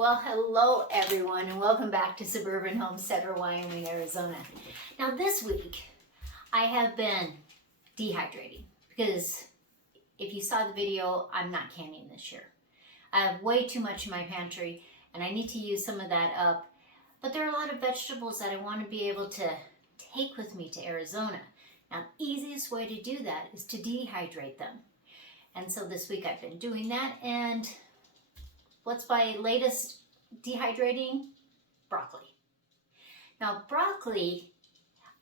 Well, hello everyone, and welcome back to Suburban Homesteader WY-AZ, Arizona. Now this week, I have been dehydrating because if you saw the video, I'm not canning this year. I have way too much in my pantry and I need to use some of that up, but there are a lot of vegetables that I want to be able to take with me to Arizona. Now, the easiest way to do that is to dehydrate them. And so this week I've been doing that, and what's my latest dehydrating? Broccoli. Now broccoli,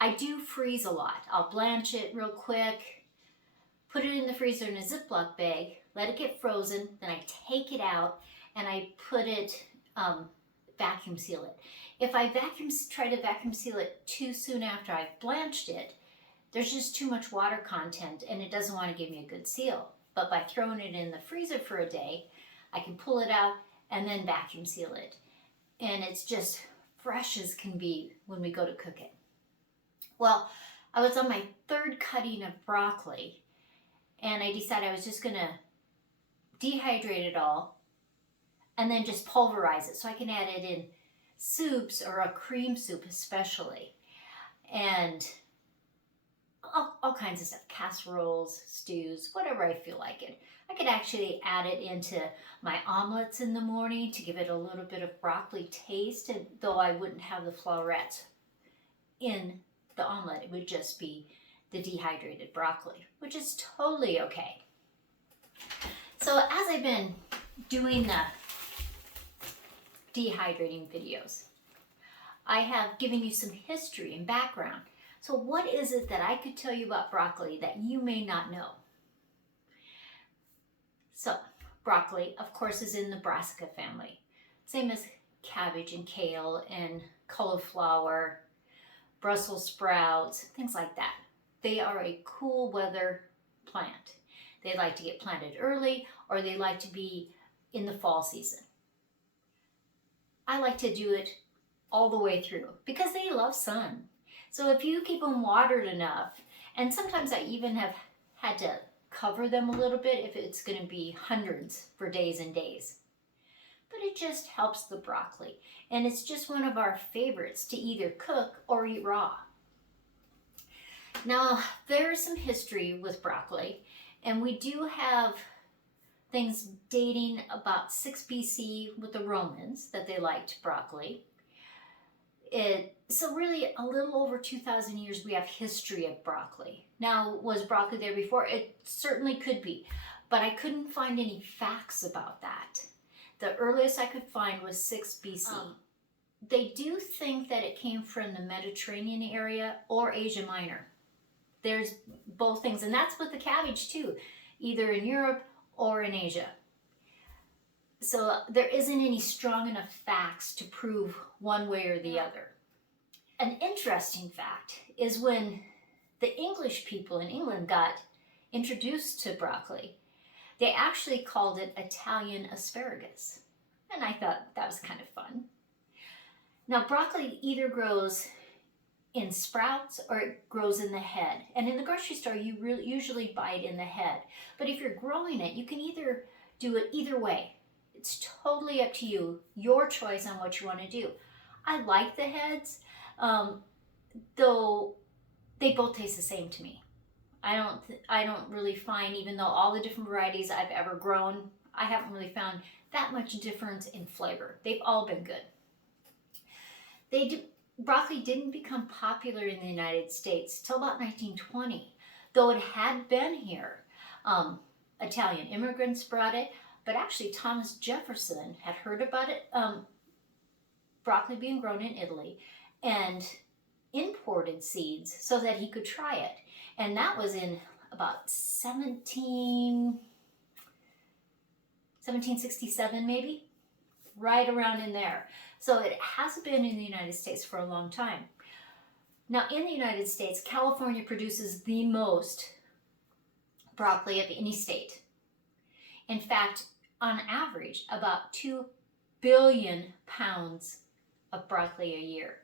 I do freeze a lot. I'll blanch it real quick, put it in the freezer in a Ziploc bag, let it get frozen, then I take it out and I put it, vacuum seal it. If I try to vacuum seal it too soon after I've blanched it, there's just too much water content and it doesn't want to give me a good seal. But by throwing it in the freezer for a day, I can pull it out and then vacuum seal it. And it's just fresh as can be when we go to cook it. Well, I was on my third cutting of broccoli and I decided I was just gonna dehydrate it all and then just pulverize it so I can add it in soups or a cream soup especially. And all kinds of stuff, casseroles, stews, whatever I feel like it. I could actually add it into my omelets in the morning to give it a little bit of broccoli taste, and though I wouldn't have the florets in the omelet, it would just be the dehydrated broccoli, which is totally okay. So as I've been doing the dehydrating videos, I have given you some history and background. So what is it that I could tell you about broccoli that you may not know? So broccoli, of course, is in the brassica family. Same as cabbage and kale and cauliflower, Brussels sprouts, things like that. They are a cool weather plant. They like to get planted early or they like to be in the fall season. I like to do it all the way through because they love sun. So if you keep them watered enough, and sometimes I even have had to cover them a little bit if it's going to be hundreds for days and days. But it just helps the broccoli, and it's just one of our favorites to either cook or eat raw. Now, there's some history with broccoli, and we do have things dating about 6 BC with the Romans that they liked broccoli. So really a little over 2,000 years we have history of broccoli. Now, was broccoli there before? It certainly could be, but I couldn't find any facts about that. The earliest I could find was 6 BC. They do think that it came from the Mediterranean area or Asia Minor. There's both things, and that's with the cabbage too, either in Europe or in Asia. So there isn't any strong enough facts to prove one way or the other. An interesting fact is when the English people in England got introduced to broccoli, they actually called it Italian asparagus. And I thought that was kind of fun. Now, broccoli either grows in sprouts or it grows in the head. And in the grocery store, you usually buy it in the head. But if you're growing it, you can either do it either way. It's totally up to you, your choice on what you want to do. I like the heads, though they both taste the same to me. I don't really find, even though all the different varieties I've ever grown, I haven't really found that much difference in flavor. They've all been good. Broccoli didn't become popular in the United States till about 1920, though it had been here. Italian immigrants brought it. But actually, Thomas Jefferson had heard about it, broccoli being grown in Italy, and imported seeds so that he could try it. And that was in about 1767 maybe, right around in there. So it has been in the United States for a long time. Now, in the United States, California produces the most broccoli of any state. In fact, on average, about 2 billion pounds of broccoli a year.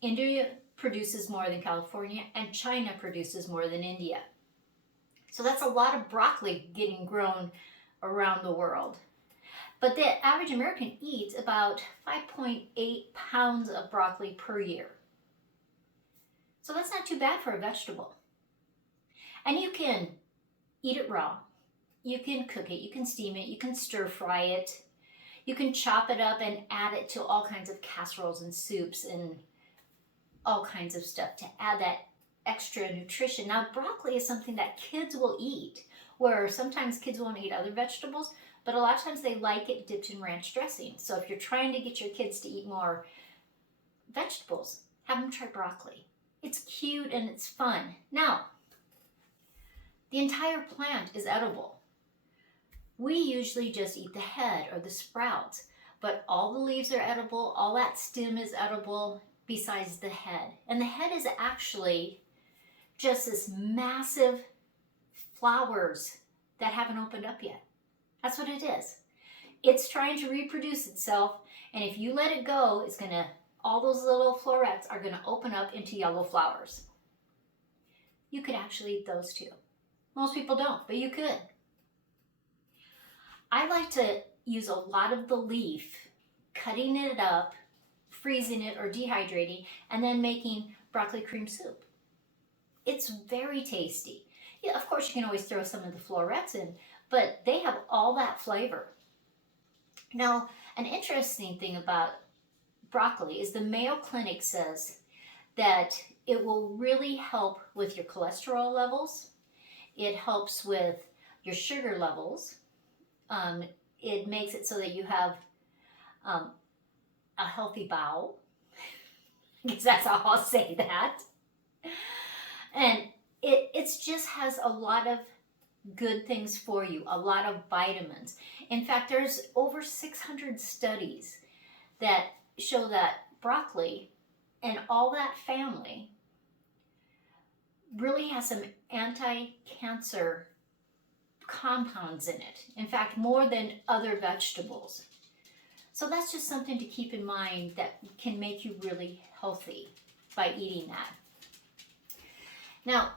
India produces more than California, and China produces more than India. So that's a lot of broccoli getting grown around the world. But the average American eats about 5.8 pounds of broccoli per year. So that's not too bad for a vegetable. And you can eat it raw. You can cook it, you can steam it, you can stir fry it. You can chop it up and add it to all kinds of casseroles and soups and all kinds of stuff to add that extra nutrition. Now, broccoli is something that kids will eat, where sometimes kids won't eat other vegetables, but a lot of times they like it dipped in ranch dressing. So if you're trying to get your kids to eat more vegetables, have them try broccoli. It's cute and it's fun. Now, the entire plant is edible. We usually just eat the head or the sprouts, but all the leaves are edible, all that stem is edible besides the head. And the head is actually just this massive flowers that haven't opened up yet. That's what it is. It's trying to reproduce itself, and if you let it go, it's gonna, all those little florets are gonna open up into yellow flowers. You could actually eat those too. Most people don't, but you could. I like to use a lot of the leaf, cutting it up, freezing it or dehydrating, and then making broccoli cream soup. It's very tasty. Yeah, of course you can always throw some of the florets in, but they have all that flavor. Now, an interesting thing about broccoli is the Mayo Clinic says that it will really help with your cholesterol levels. It helps with your sugar levels. It makes it so that you have a healthy bowel. I guess that's how I'll say that. And it just has a lot of good things for you, a lot of vitamins. In fact, there's over 600 studies that show that broccoli and all that family really has some anti-cancer compounds in it. In fact, more than other vegetables. So that's just something to keep in mind that can make you really healthy by eating that. Now,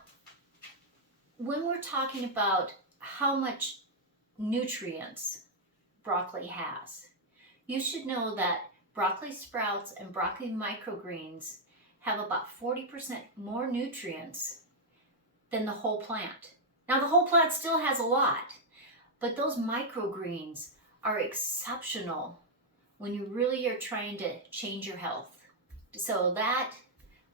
when we're talking about how much nutrients broccoli has, you should know that broccoli sprouts and broccoli microgreens have about 40% more nutrients than the whole plant. Now, the whole plant still has a lot, but those microgreens are exceptional when you really are trying to change your health. So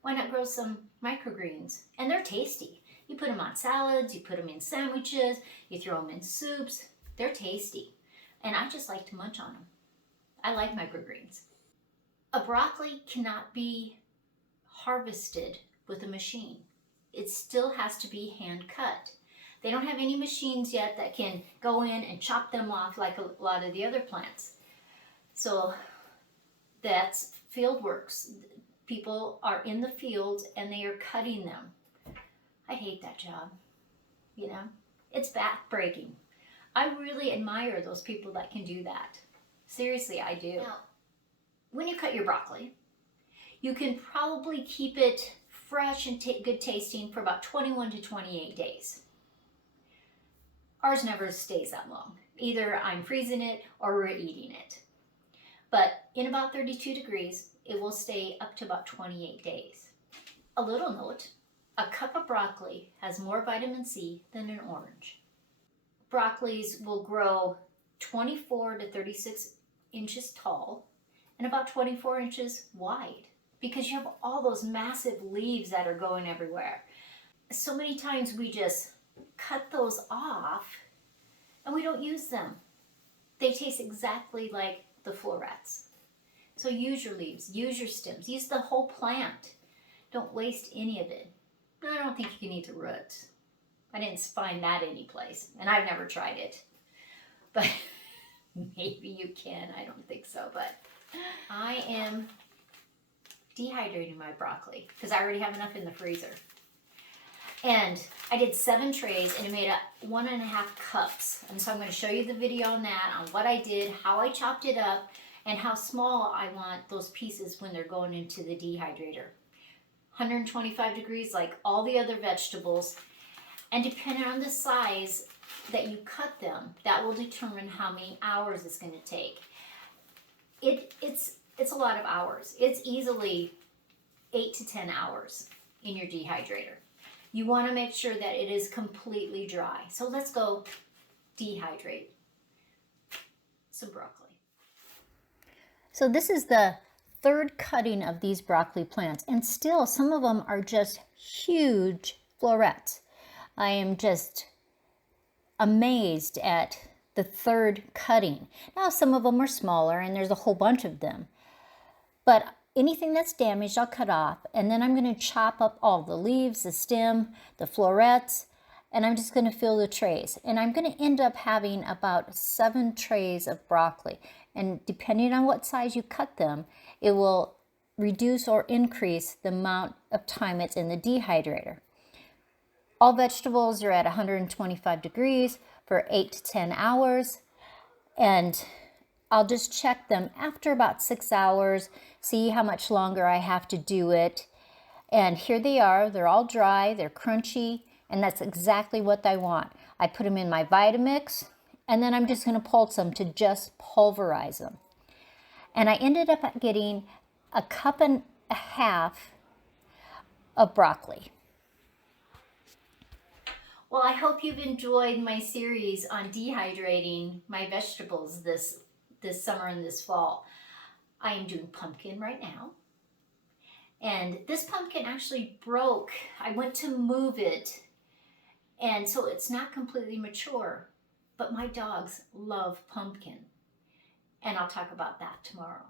why not grow some microgreens? And they're tasty. You put them on salads, you put them in sandwiches, you throw them in soups. They're tasty. And I just like to munch on them. I like microgreens. A broccoli cannot be harvested with a machine. It still has to be hand cut. They don't have any machines yet that can go in and chop them off like a lot of the other plants. So that's field works. People are in the fields and they are cutting them. I hate that job, you know. It's backbreaking. I really admire those people that can do that. Seriously, I do. Now, when you cut your broccoli, you can probably keep it fresh and good tasting for about 21 to 28 days. Ours never stays that long. Either I'm freezing it or we're eating it. But in about 32 degrees, it will stay up to about 28 days. A little note, a cup of broccoli has more vitamin C than an orange. Broccolis will grow 24 to 36 inches tall and about 24 inches wide because you have all those massive leaves that are going everywhere. So many times we just cut those off and we don't use them. They taste exactly like the florets. So use your leaves, use your stems, use the whole plant. Don't waste any of it. I don't think you can eat the roots. I didn't find that anyplace, and I've never tried it. But maybe you can, I don't think so. But I am dehydrating my broccoli because I already have enough in the freezer. And I did 7 trays and it made up 1.5 cups. And so I'm going to show you the video on that, on what I did, how I chopped it up, and how small I want those pieces when they're going into the dehydrator. 125 degrees like all the other vegetables. And depending on the size, that you cut them, that will determine how many hours it's going to take. It's a lot of hours. It's easily 8 to 10 hours in your dehydrator. You want to make sure that it is completely dry. So let's go dehydrate some broccoli. So this is the third cutting of these broccoli plants, and still some of them are just huge florets. I am just amazed at the third cutting. Now some of them are smaller and there's a whole bunch of them, but anything that's damaged I'll cut off, and then I'm going to chop up all the leaves, the stem, the florets, and I'm just going to fill the trays. And I'm going to end up having about 7 trays of broccoli, and depending on what size you cut them, it will reduce or increase the amount of time it's in the dehydrator. All vegetables are at 125 degrees for 8 to 10 hours, and I'll just check them after about 6 hours, see how much longer I have to do it. And here they are. They're all dry, they're crunchy, and that's exactly what I want. I put them in my Vitamix, and then I'm just going to pulse them to just pulverize them. And I ended up getting a cup and a half of broccoli. Well, I hope you've enjoyed my series on dehydrating my vegetables this summer and this fall. I am doing pumpkin right now. And this pumpkin actually broke. I went to move it, and so it's not completely mature. But my dogs love pumpkin, and I'll talk about that tomorrow.